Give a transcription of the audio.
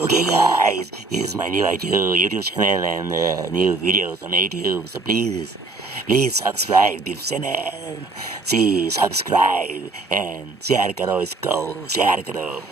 Okay, guys, this is my new YouTube channel and new videos on YouTube. So please subscribe this channel. See, subscribe and share करो इसको, share करो.